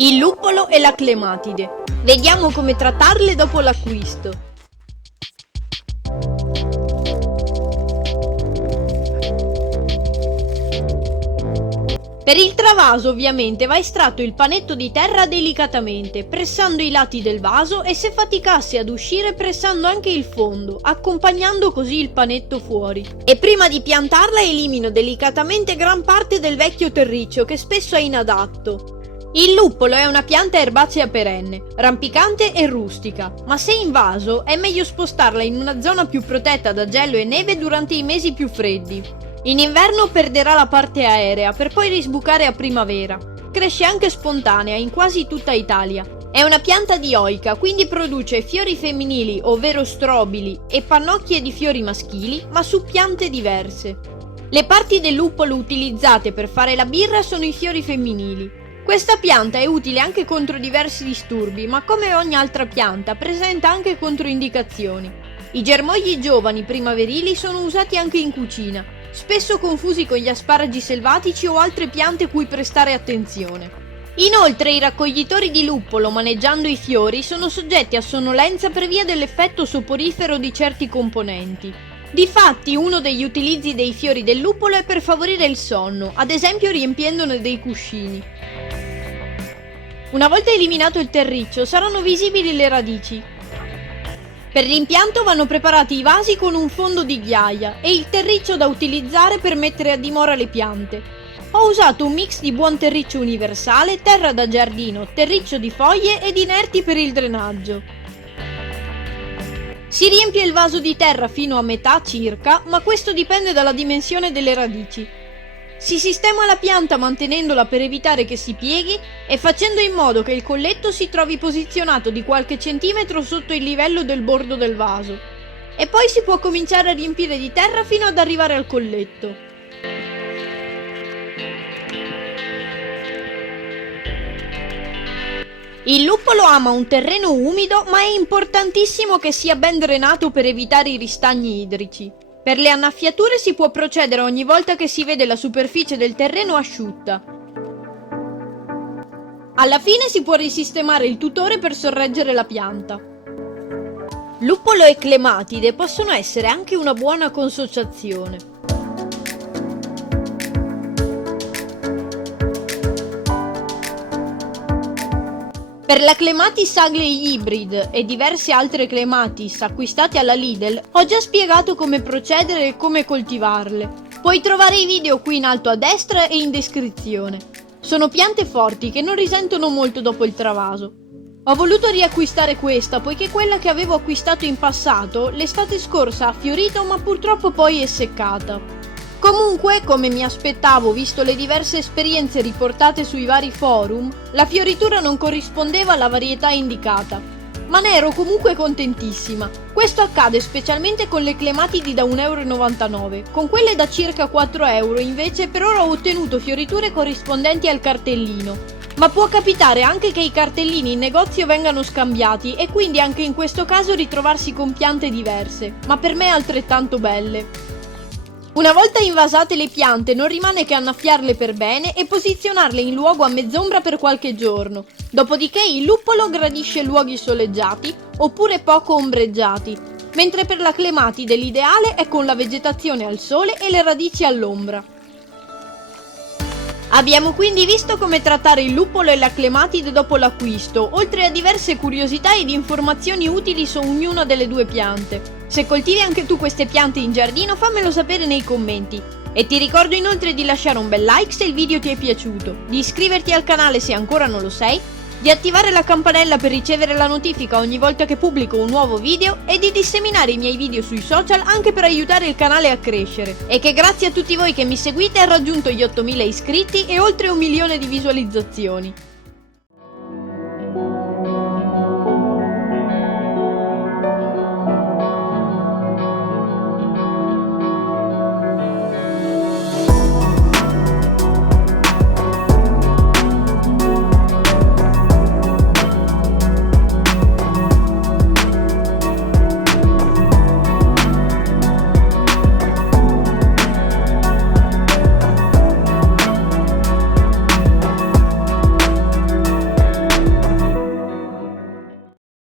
Il luppolo e la clematide. Vediamo come trattarle dopo l'acquisto. Per il travaso ovviamente va estratto il panetto di terra delicatamente, pressando i lati del vaso e se faticasse ad uscire pressando anche il fondo, accompagnando così il panetto fuori. E prima di piantarla elimino delicatamente gran parte del vecchio terriccio che spesso è inadatto. Il luppolo è una pianta erbacea perenne, rampicante e rustica, ma se in vaso è meglio spostarla in una zona più protetta da gelo e neve durante i mesi più freddi. In inverno perderà la parte aerea per poi risbucare a primavera. Cresce anche spontanea in quasi tutta Italia. È una pianta dioica, quindi produce fiori femminili, ovvero strobili, e pannocchie di fiori maschili, ma su piante diverse. Le parti del luppolo utilizzate per fare la birra sono i fiori femminili. Questa pianta è utile anche contro diversi disturbi, ma come ogni altra pianta presenta anche controindicazioni. I germogli giovani primaverili sono usati anche in cucina, spesso confusi con gli asparagi selvatici o altre piante cui prestare attenzione. Inoltre i raccoglitori di luppolo maneggiando i fiori sono soggetti a sonnolenza per via dell'effetto soporifero di certi componenti. Difatti uno degli utilizzi dei fiori del luppolo è per favorire il sonno, ad esempio riempiendone dei cuscini. Una volta eliminato il terriccio saranno visibili le radici. Per l'impianto vanno preparati i vasi con un fondo di ghiaia e il terriccio da utilizzare per mettere a dimora le piante. Ho usato un mix di buon terriccio universale, terra da giardino, terriccio di foglie ed inerti per il drenaggio. Si riempie il vaso di terra fino a metà circa, ma questo dipende dalla dimensione delle radici. Si sistema la pianta mantenendola per evitare che si pieghi e facendo in modo che il colletto si trovi posizionato di qualche centimetro sotto il livello del bordo del vaso. E poi si può cominciare a riempire di terra fino ad arrivare al colletto. Il luppolo ama un terreno umido, ma è importantissimo che sia ben drenato per evitare i ristagni idrici. Per le annaffiature si può procedere ogni volta che si vede la superficie del terreno asciutta. Alla fine si può risistemare il tutore per sorreggere la pianta. Luppolo e clematide possono essere anche una buona consociazione. Per la Clematis Agley Hybrid e diverse altre clematis acquistate alla Lidl ho già spiegato come procedere e come coltivarle. Puoi trovare i video qui in alto a destra e in descrizione. Sono piante forti che non risentono molto dopo il travaso. Ho voluto riacquistare questa poiché quella che avevo acquistato in passato l'estate scorsa ha fiorito ma purtroppo poi è seccata. Comunque, come mi aspettavo visto le diverse esperienze riportate sui vari forum, la fioritura non corrispondeva alla varietà indicata, ma ne ero comunque contentissima. Questo accade specialmente con le clematidi da 1,99 €, con quelle da circa 4 € invece per ora ho ottenuto fioriture corrispondenti al cartellino. Ma può capitare anche che i cartellini in negozio vengano scambiati e quindi anche in questo caso ritrovarsi con piante diverse, ma per me altrettanto belle. Una volta invasate le piante non rimane che annaffiarle per bene e posizionarle in luogo a mezz'ombra per qualche giorno, dopodiché il luppolo gradisce luoghi soleggiati oppure poco ombreggiati, mentre per la clematide l'ideale è con la vegetazione al sole e le radici all'ombra. Abbiamo quindi visto come trattare il luppolo e la clematide dopo l'acquisto, oltre a diverse curiosità ed informazioni utili su ognuna delle due piante. Se coltivi anche tu queste piante in giardino fammelo sapere nei commenti. E ti ricordo inoltre di lasciare un bel like se il video ti è piaciuto, di iscriverti al canale se ancora non lo sei, di attivare la campanella per ricevere la notifica ogni volta che pubblico un nuovo video e di disseminare i miei video sui social anche per aiutare il canale a crescere. E che grazie a tutti voi che mi seguite ha raggiunto gli 8.000 iscritti e oltre 1 milione di visualizzazioni.